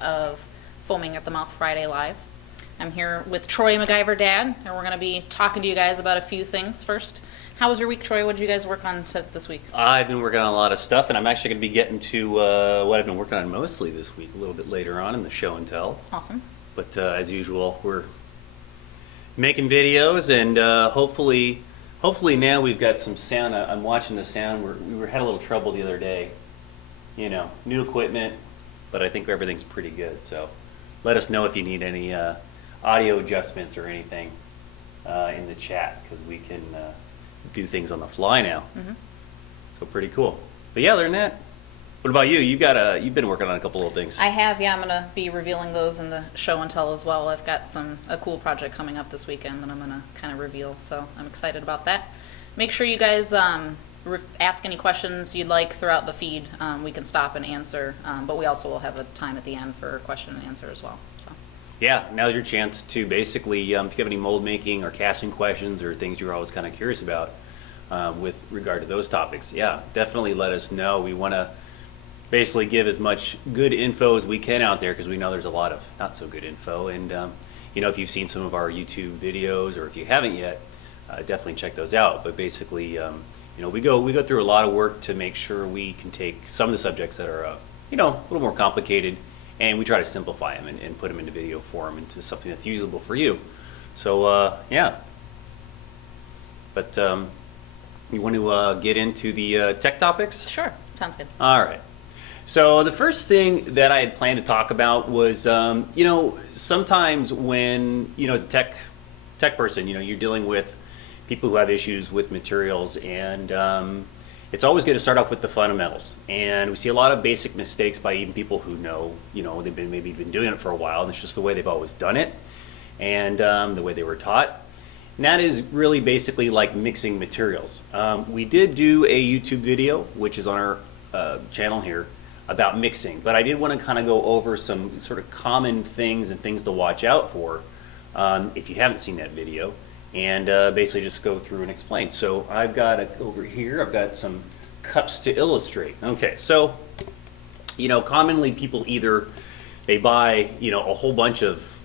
of Foaming at the Mouth Friday Live. I'm here with Troy MacGyver Dad, and we're going to be talking to you guys about a few things. First, how was your week, Troy? What did you guys work on this week? I've been working on a lot of stuff, and I'm actually going to be getting to what I've been working on mostly this week, a little bit later on in the show and tell. Awesome. But as usual, we're making videos, and hopefully now we've got some sound. I'm watching the sound. We had a little trouble the other day. You know, new equipment, but I think everything's pretty good. So let us know if you need any audio adjustments or anything in the chat, because we can do things on the fly now. Mm-hmm. So pretty cool. But yeah, other than that, what about you? You've been working on a couple of things. I have, yeah. I'm going to be revealing those in the show and tell as well. I've got a cool project coming up this weekend that I'm going to kind of reveal, so I'm excited about that. Make sure you guys ask any questions you'd like throughout the feed. We can stop and answer, but we also will have a time at the end for question and answer as well. So. Yeah, now's your chance to basically, if you have any mold making or casting questions or things you're always kind of curious about with regard to those topics, yeah, definitely let us know. We want to basically give as much good info as we can out there, because we know there's a lot of not so good info. And you know, if you've seen some of our YouTube videos, or if you haven't yet, definitely check those out. But basically, you know, we go through a lot of work to make sure we can take some of the subjects that are you know, a little more complicated, and we try to simplify them and put them into video form, into something that's usable for you. So yeah. But you want to get into the tech topics? Sure, sounds good. All right. So the first thing that I had planned to talk about was, you know, sometimes when, you know, as a tech person, you know, you're dealing with people who have issues with materials, and it's always good to start off with the fundamentals. And we see a lot of basic mistakes by even people who know, you know, they've maybe been doing it for a while, and it's just the way they've always done it, and the way they were taught. And that is really basically like mixing materials. We did do a YouTube video, which is on our channel here, about mixing, but I did want to kind of go over some sort of common things and things to watch out for if you haven't seen that video, and basically just go through and explain. So I've got over here, I've got some cups to illustrate. Okay, so you know, commonly people either they buy, you know, a whole bunch of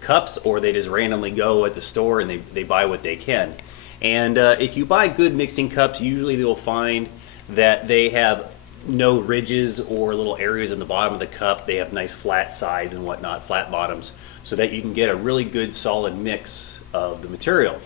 cups, or they just randomly go at the store and they buy what they can. And if you buy good mixing cups, usually you'll find that they have no ridges or little areas in the bottom of the cup. They have nice flat sides and whatnot, flat bottoms, so that you can get a really good solid mix of the material.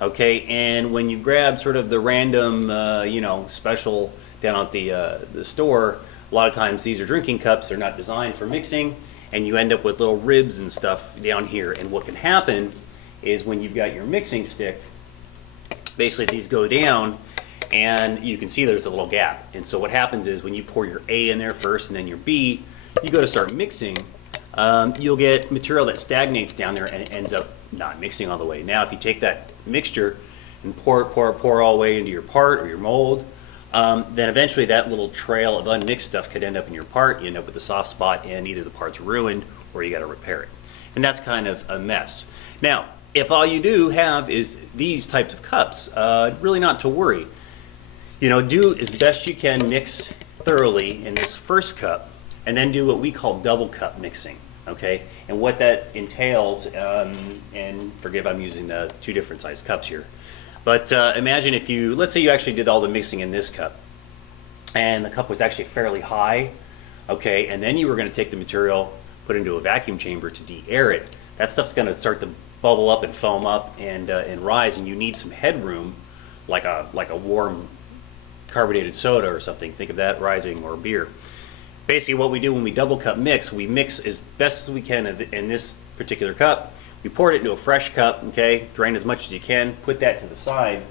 Okay, and when you grab sort of the random, you know, special down at the store, a lot of times these are drinking cups. They're not designed for mixing, and you end up with little ribs and stuff down here. And what can happen is when you've got your mixing stick, basically these go down, and you can see there's a little gap. And so what happens is when you pour your A in there first and then your B, you go to start mixing, you'll get material that stagnates down there and ends up not mixing all the way. Now if you take that mixture and pour all the way into your part or your mold, then eventually that little trail of unmixed stuff could end up in your part. You end up with a soft spot, and either the part's ruined or you got to repair it. And that's kind of a mess. Now, if all you do have is these types of cups, really not to worry. You know, do as best you can mix thoroughly in this first cup, and then do what we call double cup mixing, okay? And what that entails, and forgive I'm using the two different size cups here, but imagine if you, let's say you actually did all the mixing in this cup, and the cup was actually fairly high, okay, and then you were going to take the material, put it into a vacuum chamber to de-air it. That stuff's going to start to bubble up and foam up and rise, and you need some headroom, like a warm carbonated soda or something. Think of that rising, or beer. Basically what we do when we double cup mix, we mix as best as we can in this particular cup. We pour it into a fresh cup, okay, drain as much as you can, put that to the side,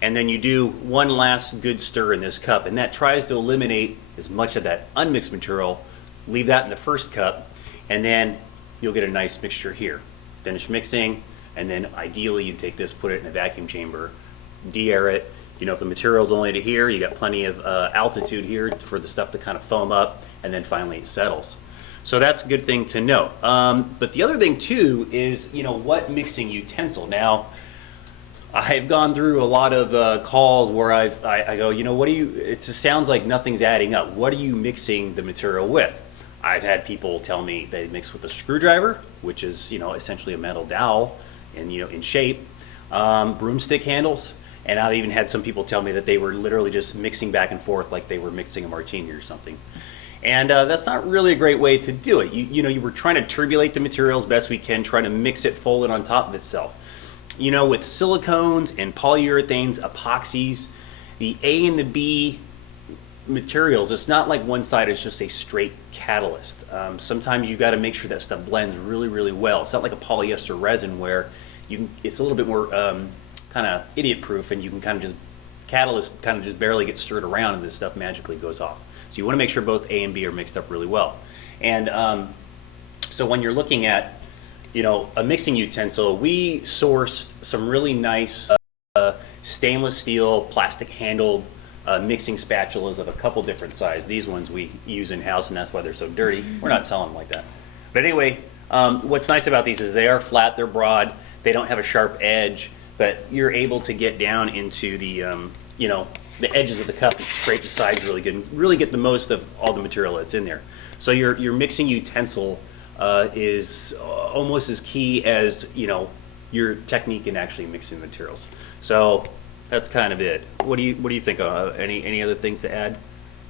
and then you do one last good stir in this cup, and that tries to eliminate as much of that unmixed material. Leave that in the first cup, and then you'll get a nice mixture here. Finish mixing, and then ideally you take this, put it in a vacuum chamber, de-air it. You know, if the material's only to here, you got plenty of altitude here for the stuff to kind of foam up, and then finally it settles. So that's a good thing to know. But the other thing too is, you know, what mixing utensil. Now, I've gone through a lot of calls where I go, you know, what do you, it just sounds like nothing's adding up. What are you mixing the material with? I've had people tell me they mix with a screwdriver, which is, essentially a metal dowel in shape, broomstick handles. And I've even had some people tell me that they were literally just mixing back and forth like they were mixing a martini or something. And that's not really a great way to do it. You were trying to turbulate the materials best we can, trying to mix it, fold it on top of itself. With silicones and polyurethanes, epoxies, the A and the B materials, it's not like one side is just a straight catalyst. Sometimes you got to make sure that stuff blends really, really well. It's not like a polyester resin where it's a little bit more kind of idiot proof, and you can catalyst just barely get stirred around and this stuff magically goes off. So you want to make sure both A and B are mixed up really well. And so when you're looking at a mixing utensil, we sourced some really nice stainless steel plastic handled mixing spatulas of a couple different sizes. These ones we use in-house, and that's why they're so dirty. We're not selling them like that. But anyway, what's nice about these is they are flat, they're broad, they don't have a sharp edge, but you're able to get down into the the edges of the cup and scrape the sides really good and really get the most of all the material that's in there. So your mixing utensil is almost as key as your technique in actually mixing materials. So that's kind of it. What do you think? Any other things to add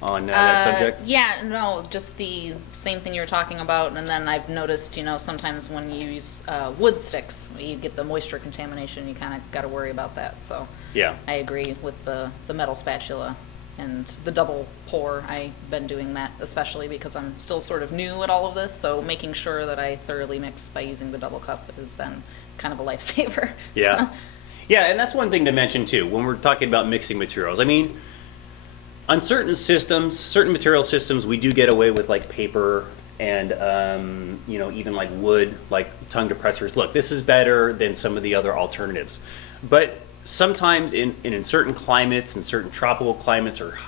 on that subject? Yeah, no, just the same thing you were talking about. And then I've noticed, sometimes when you use wood sticks, you get the moisture contamination. You kind of got to worry about that. So Yeah. I agree with the metal spatula and the double pour. I've been doing that, especially because I'm still sort of new at all of this. So making sure that I thoroughly mix by using the double cup has been kind of a lifesaver. Yeah. So. Yeah, and that's one thing to mention too when we're talking about mixing materials. I mean, on certain systems, certain material systems, we do get away with like paper and even like wood, like tongue depressors. Look, this is better than some of the other alternatives. But sometimes in certain climates, in certain tropical climates or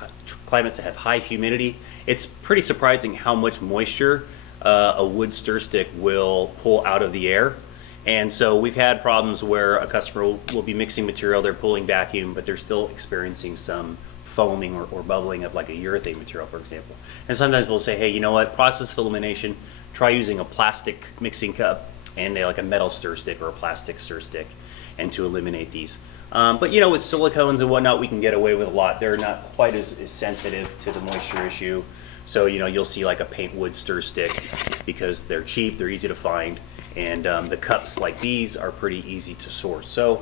climates that have high humidity, it's pretty surprising how much moisture a wood stir stick will pull out of the air. And so we've had problems where a customer will be mixing material, they're pulling vacuum, but they're still experiencing some foaming or bubbling of like a urethane material, for example. And sometimes we'll say, hey, you know what, process of elimination, try using a plastic mixing cup and like a metal stir stick or a plastic stir stick, and to eliminate these. But with silicones and whatnot, we can get away with a lot. They're not quite as sensitive to the moisture issue. So, you'll see like a paint wood stir stick because they're cheap, they're easy to find, and the cups like these are pretty easy to source. So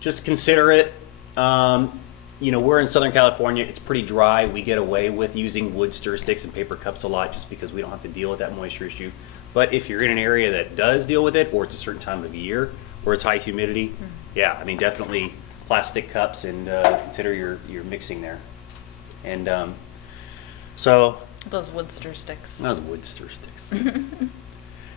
just consider it. We're in Southern California, it's pretty dry. We get away with using wood stir sticks and paper cups a lot just because we don't have to deal with that moisture issue. But if you're in an area that does deal with it, or it's a certain time of year where it's high humidity, yeah, I mean, definitely plastic cups and consider your mixing there. And so Those wood stir sticks. those wood stir sticks.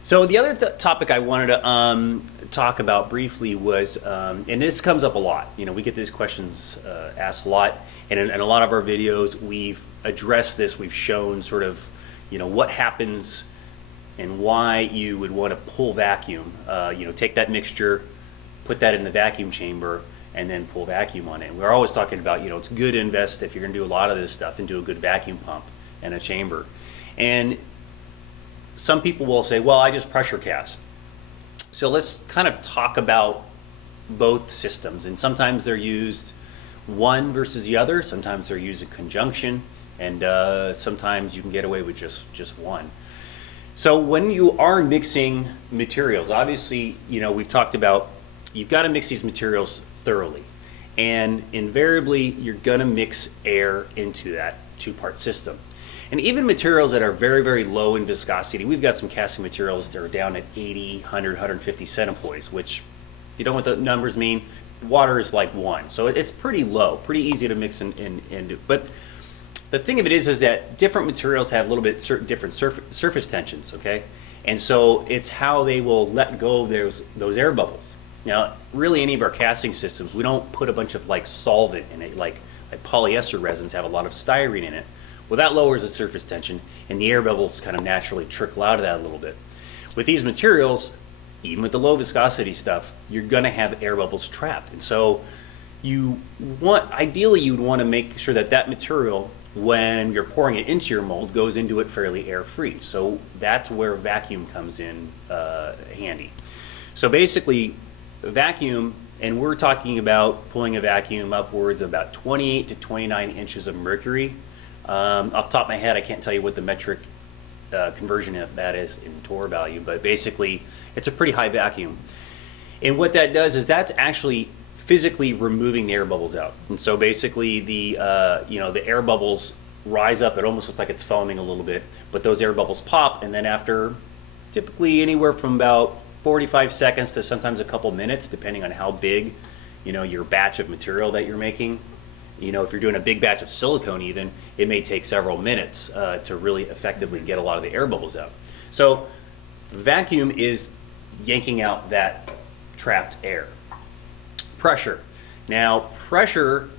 So the other topic I wanted to talk about briefly was, and this comes up a lot. We get these questions asked a lot, and in a lot of our videos, we've addressed this. We've shown sort of, what happens and why you would want to pull vacuum. Take that mixture, put that in the vacuum chamber, and then pull vacuum on it. And we're always talking about, it's good to invest if you're going to do a lot of this stuff into a good vacuum pump and a chamber. And some people will say, well, I just pressure cast. So let's kind of talk about both systems. And sometimes they're used one versus the other. Sometimes they're used in conjunction. And sometimes you can get away with just one. So when you are mixing materials, obviously, we've talked about you've got to mix these materials thoroughly. And invariably, you're going to mix air into that two-part system. And even materials that are very, very low in viscosity, we've got some casting materials that are down at 80, 100, 150 centipoise, which, if you don't know what the numbers mean, water is like 1. So it's pretty low, pretty easy to mix and do. But the thing of it is that different materials have a little bit different surface tensions, okay? And so it's how they will let go of those air bubbles. Now, really any of our casting systems, we don't put a bunch of like solvent in it, like polyester resins have a lot of styrene in it. Well, that lowers the surface tension, and the air bubbles kind of naturally trickle out of that a little bit. With these materials, even with the low viscosity stuff, you're going to have air bubbles trapped. And so ideally you would want to make sure that material when you're pouring it into your mold, goes into it fairly air-free. So that's where vacuum comes in handy. So basically, vacuum, and we're talking about pulling a vacuum upwards of about 28 to 29 inches of mercury. Off the top of my head, I can't tell you what the metric conversion of that is in torr value, but basically, it's a pretty high vacuum. And what that does is that's actually physically removing the air bubbles out. And so basically the air bubbles rise up. It almost looks like it's foaming a little bit, but those air bubbles pop, and then after typically anywhere from about 45 seconds to sometimes a couple minutes, depending on how big, your batch of material that you're making. If you're doing a big batch of silicone even, it may take several minutes to really effectively get a lot of the air bubbles out. So vacuum is yanking out that trapped air. Pressure. Now, pressure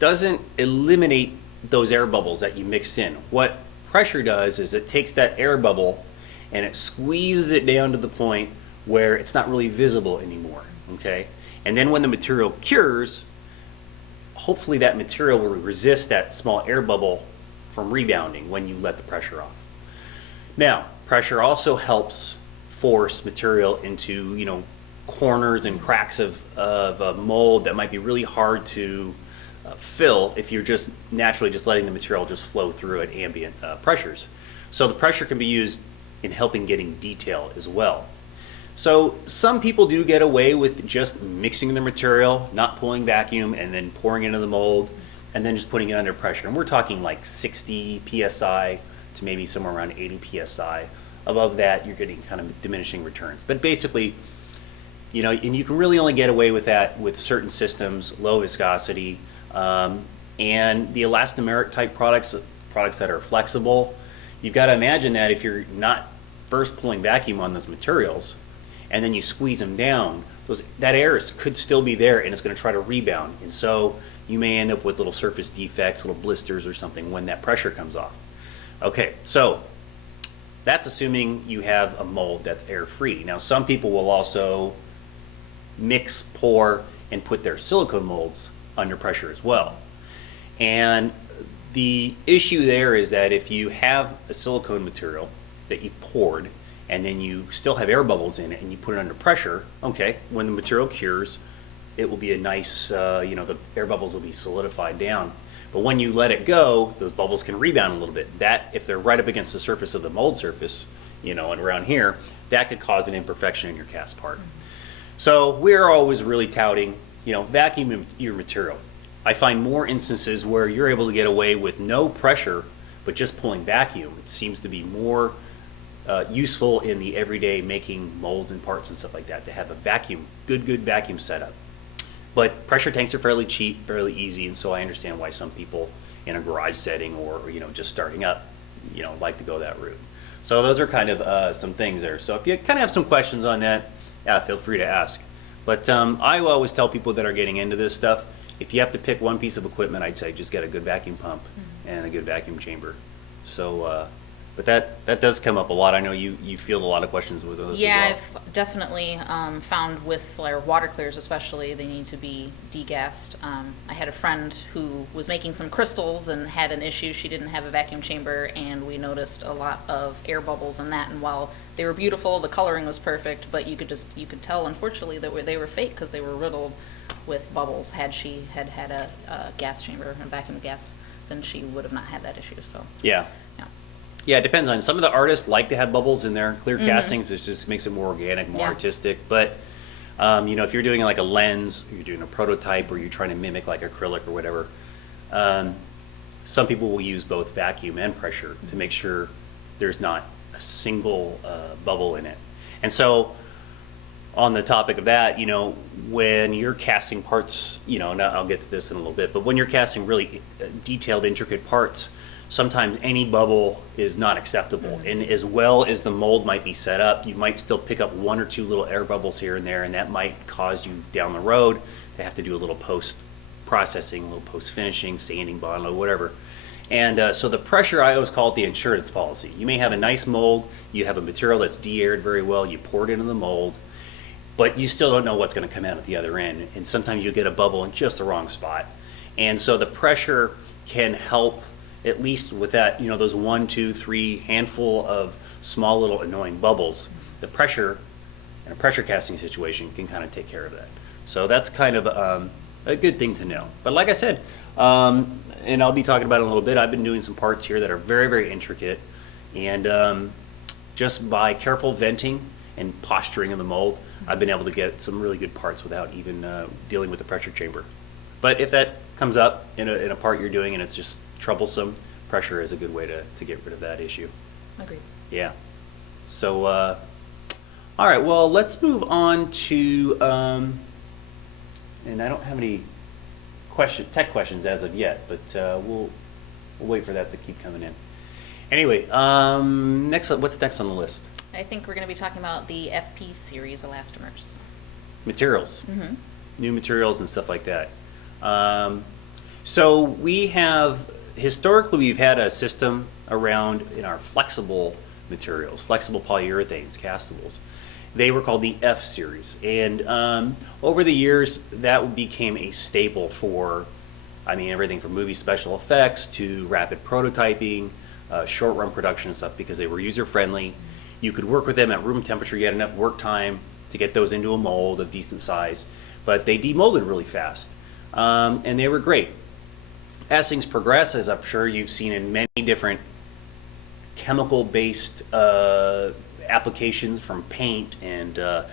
doesn't eliminate those air bubbles that you mixed in. What pressure does is it takes that air bubble and it squeezes it down to the point where it's not really visible anymore, okay? And then when the material cures, hopefully that material will resist that small air bubble from rebounding when you let the pressure off. Now, pressure also helps force material into, corners and cracks of a mold that might be really hard to fill if you're just naturally just letting the material just flow through at ambient pressures. So the pressure can be used in helping getting detail as well. So some people do get away with just mixing the material, not pulling vacuum, and then pouring into the mold, and then just putting it under pressure. And we're talking like 60 psi to maybe somewhere around 80 psi. Above that, you're getting kind of diminishing returns. But basically, and you can really only get away with that with certain systems, low viscosity, and the elastomeric type products that are flexible. You've got to imagine that if you're not first pulling vacuum on those materials, and then you squeeze them down, that air could still be there and it's going to try to rebound. And so you may end up with little surface defects, little blisters or something when that pressure comes off. Okay, so that's assuming you have a mold that's air-free. Now, some people will also mix, pour, and put their silicone molds under pressure as well. And the issue there is that if you have a silicone material that you've poured and then you still have air bubbles in it and you put it under pressure, okay, when the material cures, it will be a nice, the air bubbles will be solidified down. But when you let it go, those bubbles can rebound a little bit. That, if they're right up against the surface of the mold surface, and around here, that could cause an imperfection in your cast part. So we're always really touting, vacuum your material. I find more instances where you're able to get away with no pressure, but just pulling vacuum. It seems to be more useful in the everyday making molds and parts and stuff like that, to have a vacuum, good vacuum setup. But pressure tanks are fairly cheap, fairly easy, and so I understand why some people in a garage setting or just starting up, like to go that route. So those are kind of some things there. So if you kind of have some questions on that, feel free to ask. But I will always tell people that are getting into this stuff, if you have to pick one piece of equipment, I'd say just get a good vacuum pump and a good vacuum chamber. So, but that does come up a lot. I know you field a lot of questions with those. Yeah, as well. I've definitely found with water clears especially, they need to be degassed. I had a friend who was making some crystals and had an issue. She didn't have a vacuum chamber, and we noticed a lot of air bubbles in that. And while they were beautiful, the coloring was perfect, but you could tell, unfortunately, that they were fake because they were riddled with bubbles. Had she had a gas chamber, a vacuum gas, then she would have not had that issue. So Yeah. Yeah, it depends on. Some of the artists like to have bubbles in their clear castings. It just makes it more organic, more artistic. But if you're doing like a lens, or you're doing a prototype, or you're trying to mimic like acrylic or whatever, some people will use both vacuum and pressure to make sure there's not a single bubble in it. And so, on the topic of that, when you're casting parts, now I'll get to this in a little bit, but when you're casting really detailed, intricate parts, sometimes any bubble is not acceptable. And as well as the mold might be set up, you might still pick up one or two little air bubbles here and there, and that might cause you down the road to have to do a little post-processing, a little post-finishing, sanding, bonding, or whatever. And so the pressure, I always call it the insurance policy. You may have a nice mold, you have a material that's de-aired very well, you pour it into the mold, but you still don't know what's going to come out at the other end. And sometimes you get a bubble in just the wrong spot. And so the pressure can help at least with that, those 1, 2, 3 handful of small little annoying bubbles, the pressure in a pressure casting situation can kind of take care of that. So that's kind of a good thing to know. But like I said, and I'll be talking about it in a little bit, I've been doing some parts here that are very, very intricate, and just by careful venting and posturing of the mold, I've been able to get some really good parts without even dealing with the pressure chamber. But if that comes up in a part you're doing and it's just troublesome, pressure is a good way to get rid of that issue. Agreed. Yeah. So, all right, well, let's move on to, and I don't have any tech questions as of yet, but we'll wait for that to keep coming in. Anyway, what's next on the list? I think we're going to be talking about the FP series elastomers. Materials. New materials and stuff like that. So historically we've had a system around in our flexible materials, flexible polyurethanes, castables. They were called the F series, and over the years that became a staple for, everything from movie special effects to rapid prototyping, short run production and stuff, because they were user friendly. You could work with them at room temperature. You had enough work time to get those into a mold of decent size, but they demolded really fast, and they were great. As things progress, as I'm sure you've seen in many different chemical-based applications, from paint and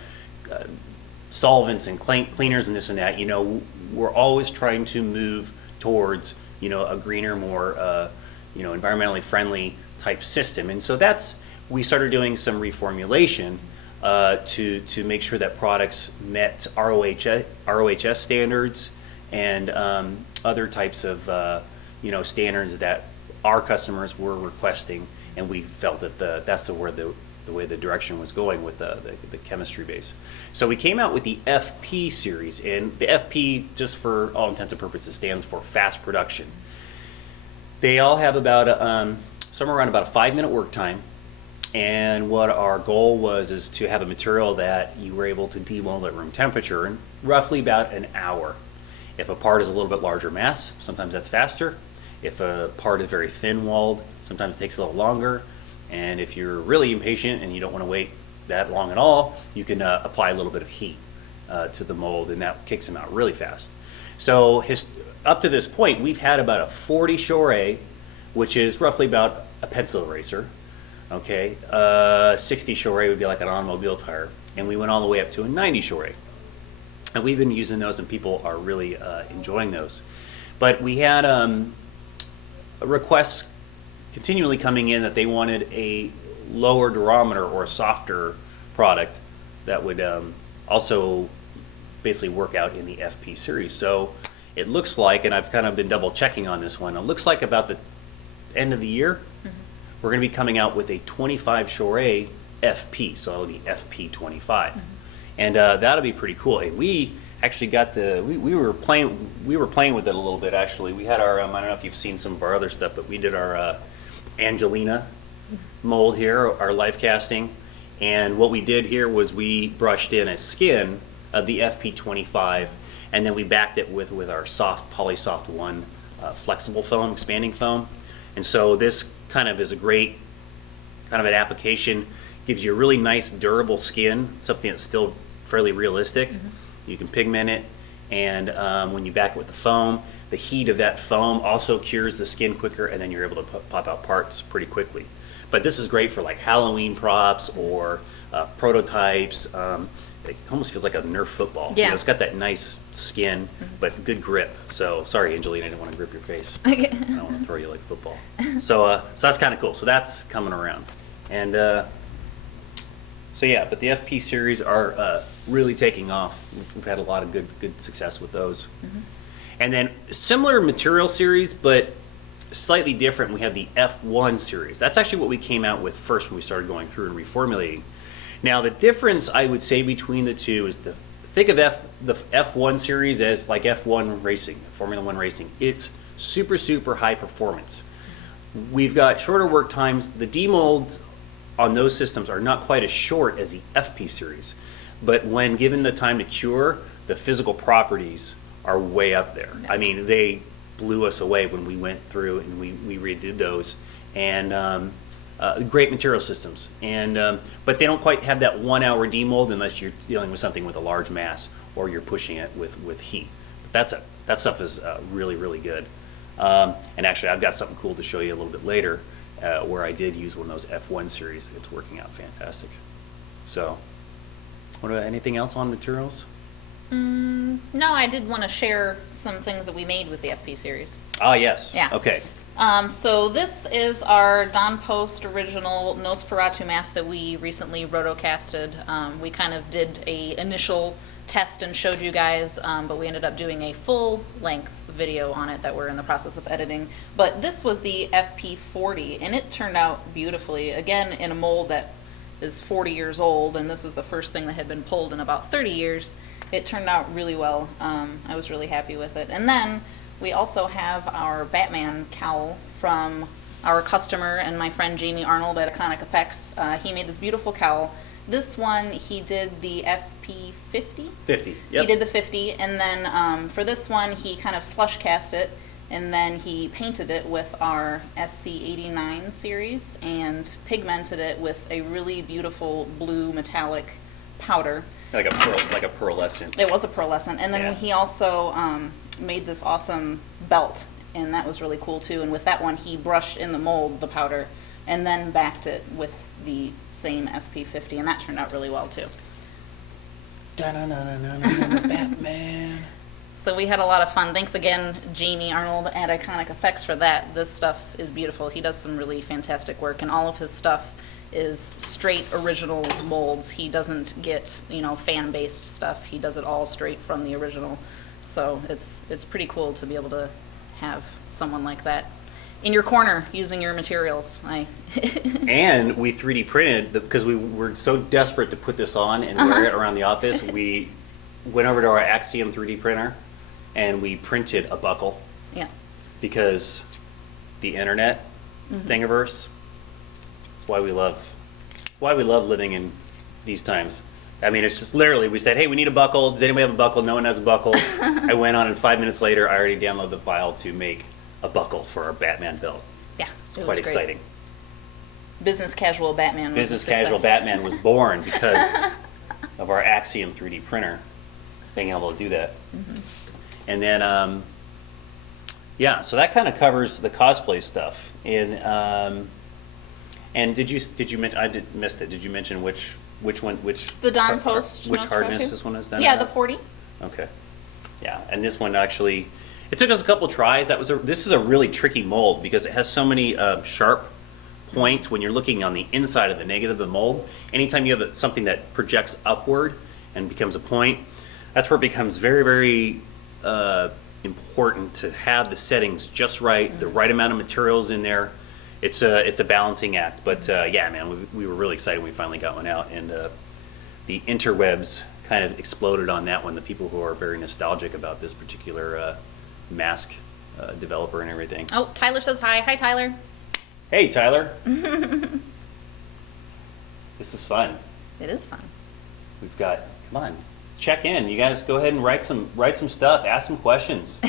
solvents and cleaners and this and that, we're always trying to move towards, a greener, more, environmentally friendly type system. And so we started doing some reformulation to make sure that products met ROHS standards and other types of standards that our customers were requesting, and we felt that that's the way the direction was going with the chemistry base. So we came out with the FP series, and the FP, just for all intents and purposes, stands for fast production. They all have about somewhere around about a 5-minute work time. And what our goal is to have a material that you were able to demold at room temperature in roughly about an hour. If a part is a little bit larger mass, sometimes that's faster. If a part is very thin walled, sometimes it takes a little longer. And if you're really impatient and you don't want to wait that long at all, you can apply a little bit of heat to the mold, and that kicks them out really fast. So up to this point, we've had about a 40 Shore, which is roughly about a pencil eraser. Okay, 60 Shore would be like an automobile tire, and we went all the way up to a 90 Shore. And we've been using those, and people are really enjoying those. But we had requests continually coming in that they wanted a lower durometer or a softer product that would also basically work out in the FP series. So it looks like, and I've kind of been double checking on this one, it looks like about the end of the year, we're going to be coming out with a 25 Shore FP, so it'll be FP 25, and that'll be pretty cool. And we actually got we were playing with it a little bit. Actually, we had our I don't know if you've seen some of our other stuff, but we did our Angelina mold here, our life casting, and what we did here was we brushed in a skin of the FP 25, and then we backed it with our soft Polysoft 1 flexible foam, expanding foam. And so this kind of is a great kind of an application, gives you a really nice durable skin, something that's still fairly realistic. You can pigment it, and when you back it with the foam, the heat of that foam also cures the skin quicker, and then you're able to pop out parts pretty quickly. But this is great for like Halloween props or prototypes. It almost feels like a Nerf football. Yeah. It's got that nice skin, but good grip. So sorry, Angelina, I didn't want to grip your face. I don't want to throw you like a football. So that's kind of cool. So that's coming around, and so yeah. But the FP series are really taking off. We've had a lot of good success with those. And then similar material series, but slightly different. We have the F1 series. That's actually what we came out with first when we started going through and reformulating. Now the difference I would say between the two is think of the F1 series as like F1 racing, Formula 1 racing. It's super high performance. We've got shorter work times. The demolds on those systems are not quite as short as the FP series, but when given the time to cure, the physical properties are way up there. I mean, they blew us away when we went through and we redid those. And great material systems, and but they don't quite have that 1 hour demold unless you're dealing with something with a large mass or you're pushing it with heat. But that stuff is really, really good. And actually, I've got something cool to show you a little bit later where I did use one of those F1 series. It's working out fantastic. So, anything else on materials? No, I did want to share some things that we made with the FP series. Ah, yes. Yeah. Okay. So this is our Don Post original Nosferatu mask that we recently rotocasted. We kind of did a initial test and showed you guys, but we ended up doing a full-length video on it that we're in the process of editing. But this was the FP40, and it turned out beautifully. Again, in a mold that is 40 years old, and this is the first thing that had been pulled in about 30 years. It turned out really well. I was really happy with it. And then we also have our Batman cowl from our customer and my friend Jamie Arnold at Iconic Effects. He made this beautiful cowl. This one, he did the FP50? 50, yep. He did the 50, and then for this one, he kind of slush cast it, and then he painted it with our SC89 series and pigmented it with a really beautiful blue metallic powder. Like a pearlescent. It was a pearlescent. And then Yeah. he also made this awesome belt, and that was really cool too. And with that one, he brushed in the mold the powder and then backed it with the same FP50, and that turned out really well too. Batman. So we had a lot of fun. Thanks again, Jamie Arnold at Iconic Effects, for that. This stuff is beautiful. He does some really fantastic work, and all of his stuff is straight original molds. He doesn't get, fan-based stuff. He does it all straight from the original. So it's pretty cool to be able to have someone like that in your corner using your materials. And we 3D printed, because we were so desperate to put this on and wear it around the office, we went over to our Axiom 3D printer and we printed a buckle. Yeah. Because the internet, thingiverse, it's why we love living in these times. I mean, it's just literally, we said, hey, we need a buckle. Does anybody have a buckle? No one has a buckle. I went on, and 5 minutes later, I already downloaded the file to make a buckle for our Batman belt. Yeah. It's quite exciting. Business casual Batman was a Business casual success. Batman was born because of our Axiom 3D printer being able to do that. And then, yeah, so that kind of covers the cosplay stuff. And did you mention? I missed it. Did you mention which The Don Post which Nosferatu? hardness this one is then? Yeah, the 40. Okay. Yeah, and this one actually, it took us a couple tries. This is a really tricky mold because it has so many sharp points when you're looking on the inside of the negative of the mold. Anytime you have something that projects upward and becomes a point, that's where it becomes very, very important to have the settings just right, the right amount of materials in there. It's a balancing act, but yeah, man, we were really excited when we finally got one out, and the interwebs kind of exploded on that one. The people who are very nostalgic about this particular mask developer and everything. Oh, Tyler says hi. Hi, Tyler. Hey, Tyler. This is fun. It is fun. We've got, come on, check in. You guys go ahead and write some stuff. Ask some questions.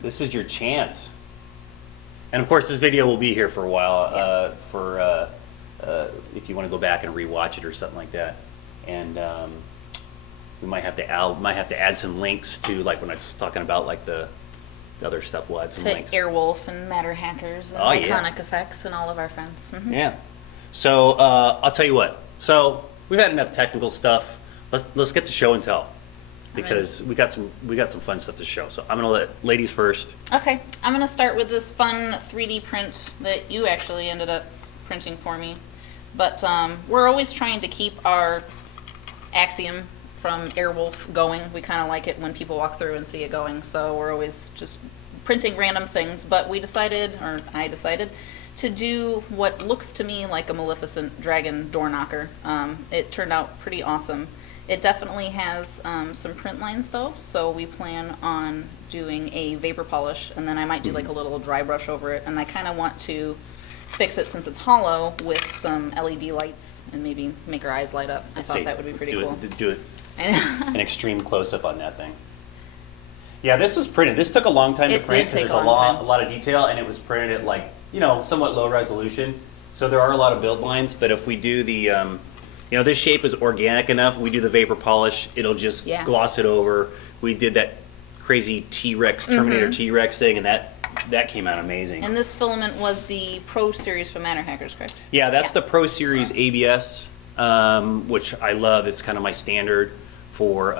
This is your chance. And of course, this video will be here for a while if you want to go back and rewatch it or something like that. And we might have to add some links to, like when I was talking about like the other stuff. We'll add some To links. Airwolf and Matter Hackers and Iconic Effects and all of our friends. Yeah. So I'll tell you what. So we've had enough technical stuff. Let's get to show and tell, because we got some fun stuff to show. So I'm gonna let ladies first. Okay, I'm gonna start with this fun 3D print that you actually ended up printing for me. But we're always trying to keep our Axiom from Airwolf going. We kind of like it when people walk through and see it going. So we're always just printing random things. But I decided, to do what looks to me like a Maleficent dragon door knocker. It turned out pretty awesome. It definitely has some print lines though, so we plan on doing a vapor polish, and then I might do like a little dry brush over it, and I kind of want to fix it, since it's hollow, with some LED lights and maybe make our eyes light up. I thought that would be pretty cool. Do it. An extreme close-up on that thing. Yeah, this was printed. This took a long time to It print did take because there's a long time. a lot of detail, and it was printed at like, somewhat low resolution. So there are a lot of build lines, but if we do the, this shape is organic enough. We do the vapor polish, it'll just Yeah. gloss it over. We did that crazy T-Rex, Terminator T-Rex thing, and that came out amazing. And this filament was the Pro Series from Manor Hackers, correct? Yeah, that's Yeah. the Pro Series ABS, which I love. It's kind of my standard for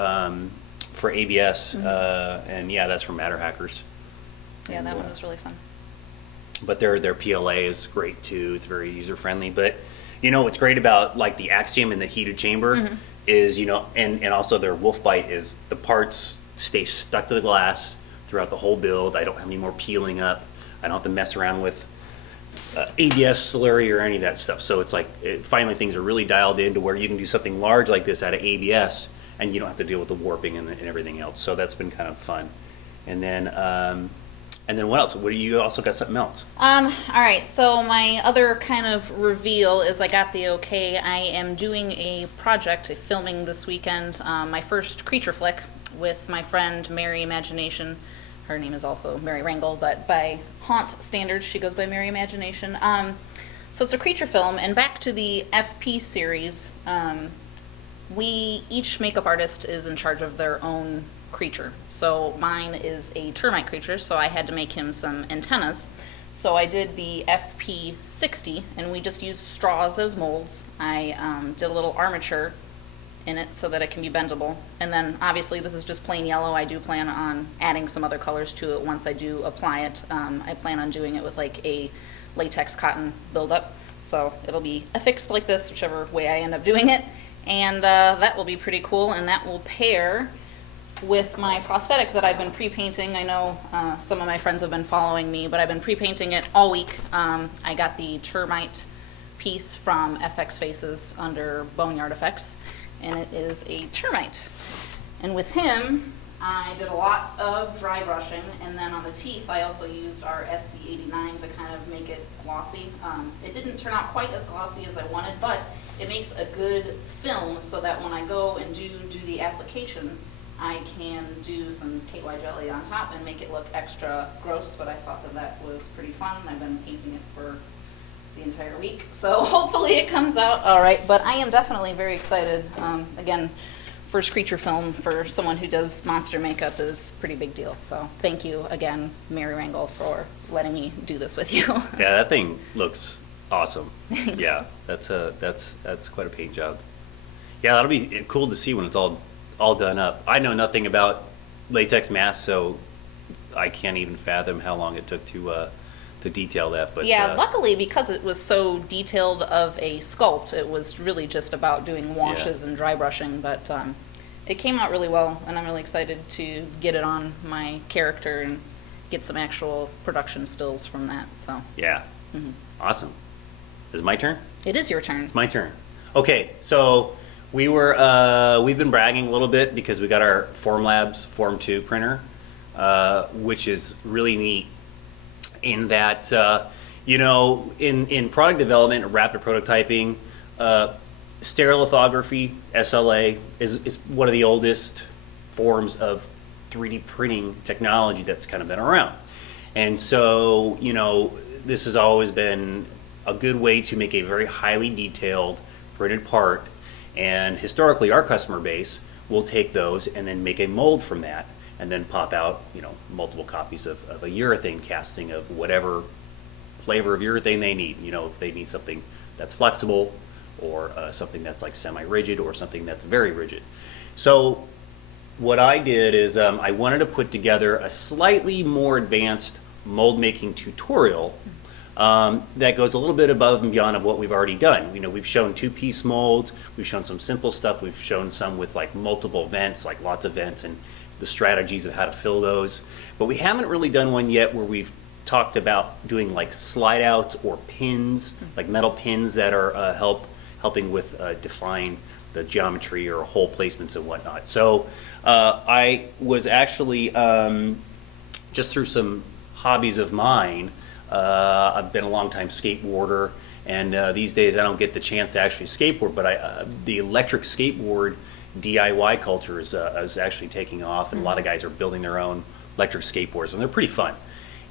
ABS, and yeah, that's from Matter Hackers. Yeah, that one was really fun. But their PLA is great too. It's very user friendly. But what's great about like the Axiom and the heated chamber is and also their Wolf Bite is the parts stay stuck to the glass throughout the whole build. I don't have any more peeling up. I don't have to mess around with ABS slurry or any of that stuff. So it's like finally things are really dialed in to where you can do something large like this out of ABS and you don't have to deal with the warping and everything else. So that's been kind of fun. And then what else? You also got something else? All right, so my other kind of reveal is I got the okay. I am doing a project, a filming this weekend, my first creature flick with my friend Mary Imagination. Her name is also Mary Wrangle, but by Haunt standards, she goes by Mary Imagination. So it's a creature film, and back to the FP series, each makeup artist is in charge of their own creature. So mine is a termite creature, so I had to make him some antennas. So I did the FP60, and we just used straws as molds. I did a little armature in it so that it can be bendable. And then obviously this is just plain yellow. I do plan on adding some other colors to it once I do apply it. I plan on doing it with like a latex cotton buildup. So it'll be affixed like this, whichever way I end up doing it. And that will be pretty cool, and that will pair with my prosthetic that I've been pre-painting. I know some of my friends have been following me, but I've been pre-painting it all week. I got the termite piece from FX Faces under Boneyard Effects, and it is a termite. And with him, I did a lot of dry brushing, and then on the teeth, I also used our SC89 to kind of make it glossy. It didn't turn out quite as glossy as I wanted, but it makes a good film so that when I go and do the application, I can do some KY jelly on top and make it look extra gross, but I thought that was pretty fun. I've been painting it for the entire week, so hopefully it comes out all right, but I am definitely very excited. Again, first creature film for someone who does monster makeup is a pretty big deal, so thank you again, Mary Wrangle, for letting me do this with you. Yeah, that thing looks awesome. Thanks. Yeah, that's quite a paint job. Yeah, that'll be cool to see when it's all done up. I know nothing about latex masks, so I can't even fathom how long it took to detail that. But yeah, luckily, because it was so detailed of a sculpt, it was really just about doing washes and dry brushing, but it came out really well, and I'm really excited to get it on my character and get some actual production stills from that. So yeah, awesome. Is it my turn? it is your turn. It's my turn. Okay, so we've been bragging a little bit because we got our Formlabs Form 2 printer, which is really neat in that, in product development, rapid prototyping, stereolithography, SLA, is one of the oldest forms of 3D printing technology that's kind of been around. And so, this has always been a good way to make a very highly detailed printed part. And historically, our customer base will take those and then make a mold from that and then pop out, multiple copies of a urethane casting of whatever flavor of urethane they need. If they need something that's flexible or something that's like semi-rigid or something that's very rigid. So what I did is I wanted to put together a slightly more advanced mold making tutorial that goes a little bit above and beyond of what we've already done. We've shown two-piece molds, we've shown some simple stuff, we've shown some with like multiple vents, like lots of vents, and the strategies of how to fill those. But we haven't really done one yet where we've talked about doing like slide outs or pins, like metal pins that are helping with define the geometry or hole placements and whatnot. So I was actually, just through some hobbies of mine, I've been a long time skateboarder, and these days I don't get the chance to actually skateboard, but the electric skateboard DIY culture is actually taking off, and a lot of guys are building their own electric skateboards, and they're pretty fun.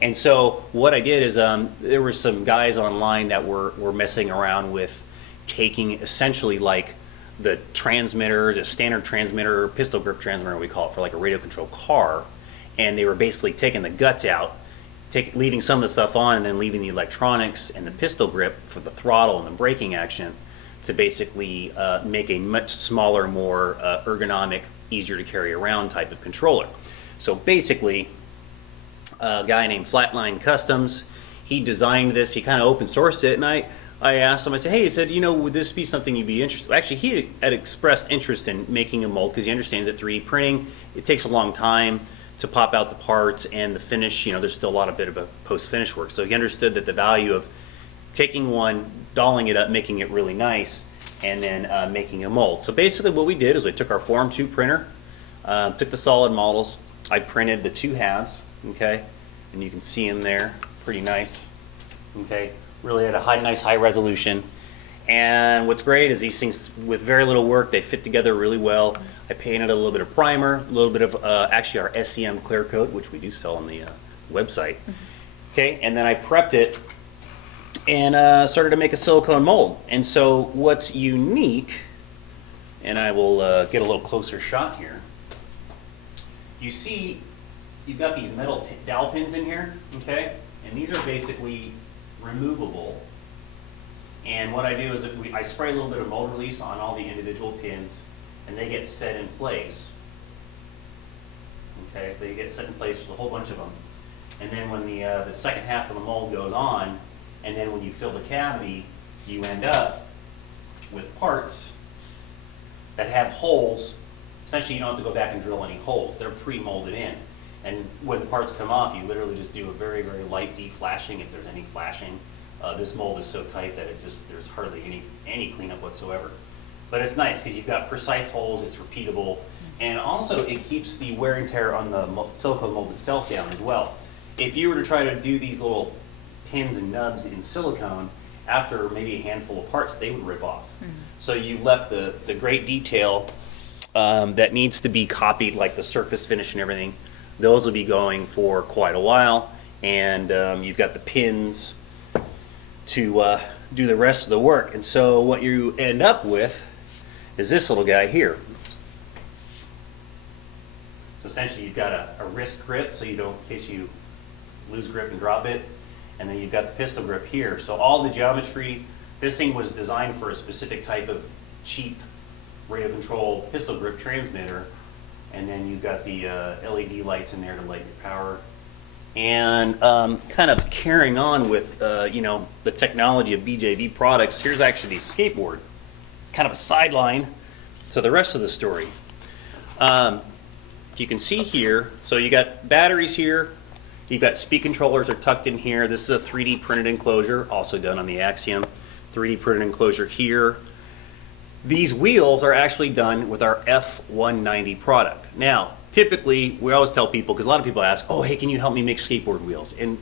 And so what I did is there were some guys online that were messing around with taking essentially like the transmitter, the standard transmitter, pistol grip transmitter we call it, for like a radio controlled car, and they were basically taking the guts out, leaving some of the stuff on, and then leaving the electronics and the pistol grip for the throttle and the braking action to basically make a much smaller, more ergonomic, easier to carry around type of controller. So basically, a guy named Flatline Customs, he designed this, he kind of open sourced it, and I asked him, I said, hey, he said, would this be something you'd be interested in? Actually, he had expressed interest in making a mold because he understands that 3D printing, it takes a long time to pop out the parts, and the finish, there's still a lot of bit of a post-finish work. So he understood that the value of taking one, dolling it up, making it really nice, and then making a mold. So basically what we did is we took our Form 2 printer, took the solid models, I printed the 2 halves, okay, and you can see them there, pretty nice, okay, really had a nice high resolution. And what's great is these things, with very little work, they fit together really well. I painted a little bit of primer, a little bit of actually our SEM clear coat, which we do sell on the website. Okay, and then I prepped it and started to make a silicone mold. And so what's unique, and I will get a little closer shot here. You see, you've got these metal dowel pins in here, okay? And these are basically removable. And what I do is I spray a little bit of mold release on all the individual pins, and they get set in place. Okay, they get set in place with a whole bunch of them. And then when the second half of the mold goes on, and then when you fill the cavity, you end up with parts that have holes. Essentially, you don't have to go back and drill any holes. They're pre-molded in. And when the parts come off, you literally just do a very, very light deflashing if there's any flashing. This mold is so tight that there's hardly any cleanup whatsoever. But it's nice because you've got precise holes, it's repeatable, and also it keeps the wear and tear on the silicone mold itself down as well. If you were to try to do these little pins and nubs in silicone, after maybe a handful of parts, they would rip off. So you've left the great detail that needs to be copied, like the surface finish and everything. Those will be going for quite a while, and you've got the pins to do the rest of the work. And so what you end up with is this little guy here. So essentially you've got a wrist grip, so you don't, in case you lose grip and drop it, and then you've got the pistol grip here. So all the geometry, this thing was designed for a specific type of cheap radio control pistol grip transmitter, and then you've got the LED lights in there to light your power. And kind of carrying on with the technology of BJB products, here's actually the skateboard. It's kind of a sideline to the rest of the story. If you can see here, so you got batteries here, you've got speed controllers are tucked in here. This is a 3D printed enclosure, also done on the Axiom. 3D printed enclosure here. These wheels are actually done with our F190 product. Now, typically, we always tell people, because a lot of people ask, oh, hey, can you help me make skateboard wheels? And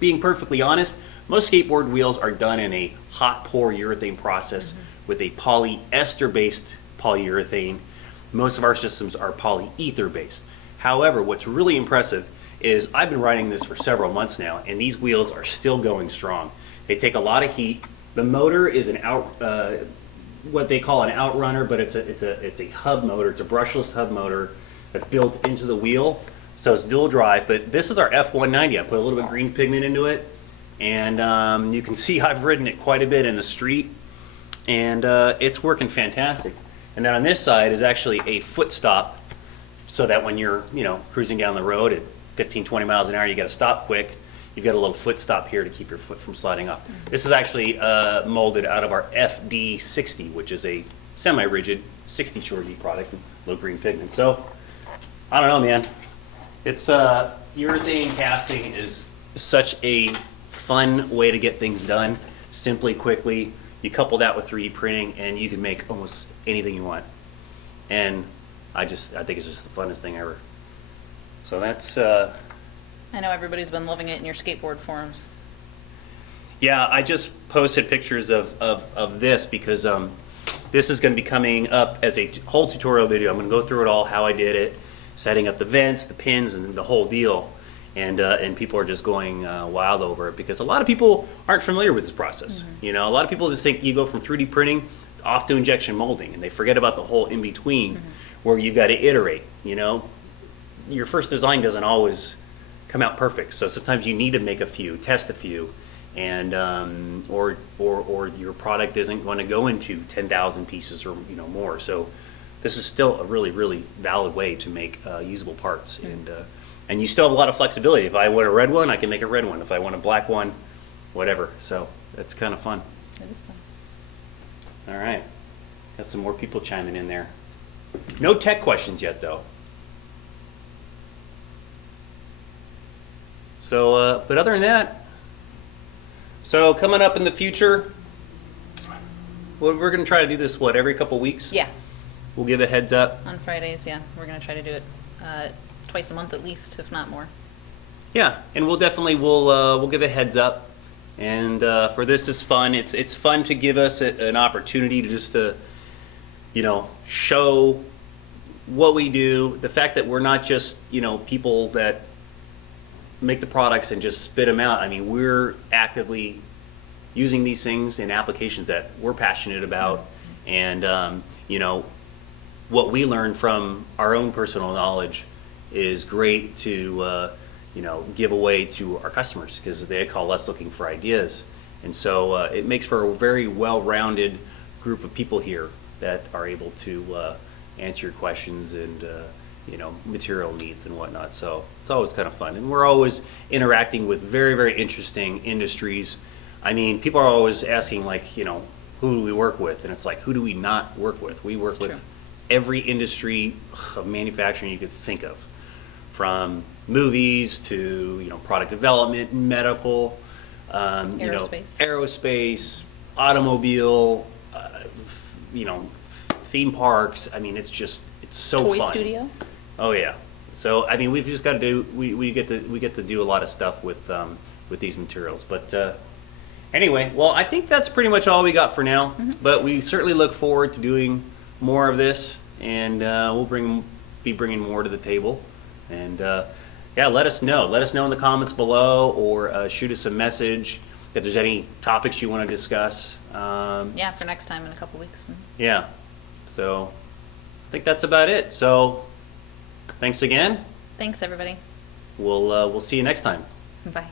being perfectly honest, most skateboard wheels are done in a hot pour urethane process with a polyester-based polyurethane. Most of our systems are polyether-based. However, what's really impressive is I've been riding this for several months now, and these wheels are still going strong. They take a lot of heat. The motor is what they call an outrunner, but it's a hub motor. It's a brushless hub motor that's built into the wheel, so it's dual drive. But this is our F190. I put a little bit of green pigment into it, and you can see I've ridden it quite a bit in the street, and it's working fantastic. And then on this side is actually a foot stop, so that when you're cruising down the road at 15-20 miles an hour, you got to stop quick. You've got a little foot stop here to keep your foot from sliding off. This is actually molded out of our FD60, which is a semi-rigid 60 shore heat product with low green pigment. So I don't know, man. It's urethane casting is such a fun way to get things done, simply, quickly. You couple that with 3D printing, and you can make almost anything you want. And I think it's just the funnest thing ever. So that's. I know everybody's been loving it in your skateboard forums. Yeah, I just posted pictures of this because this is going to be coming up as a whole tutorial video. I'm going to go through it all, how I did it, setting up the vents, the pins, and the whole deal. And people are just going wild over it because a lot of people aren't familiar with this process. You know, a lot of people just think you go from 3D printing off to injection molding, and they forget about the whole in between where you've got to iterate. You know, your first design doesn't always come out perfect, so sometimes you need to make a few, test a few, and or your product isn't going to go into 10,000 pieces or more. So this is still a really valid way to make usable parts, and you still have a lot of flexibility. If I want a red one, I can make a red one. If I want a black one, whatever. So that's kind of fun. It is fun. All right, got some more people chiming in there. No tech questions yet, though. So, but other than that, so coming up in the future, well, we're going to try to do this, every couple weeks? Yeah. We'll give a heads up. On Fridays, yeah. We're going to try to do it twice a month at least, if not more. Yeah, and we'll definitely, we'll give a heads up. And for this is fun. It's fun to give us an opportunity to just show what we do. The fact that we're not just, people that make the products and just spit them out. I mean, we're actively using these things in applications that we're passionate about, and what we learn from our own personal knowledge is great to give away to our customers because they call us looking for ideas, and so it makes for a very well-rounded group of people here that are able to answer your questions and material needs and whatnot. So it's always kind of fun, and we're always interacting with very interesting industries. I mean, people are always asking, like, who do we work with, and it's like, who do we not work with? We work with every industry of manufacturing you could think of, from movies to product development, medical, aerospace, automobile, theme parks. I mean, it's so fun. Toy studio. Oh yeah. So I mean, we've just got to do. We get to do a lot of stuff with these materials. But anyway, well, I think that's pretty much all we got for now. But we certainly look forward to doing more of this, and we'll be bringing more to the table. And yeah, let us know. Let us know in the comments below, or shoot us a message if there's any topics you want to discuss. Yeah, for next time in a couple weeks. Yeah. So I think that's about it. So thanks again. Thanks, everybody. We'll see you next time. Bye.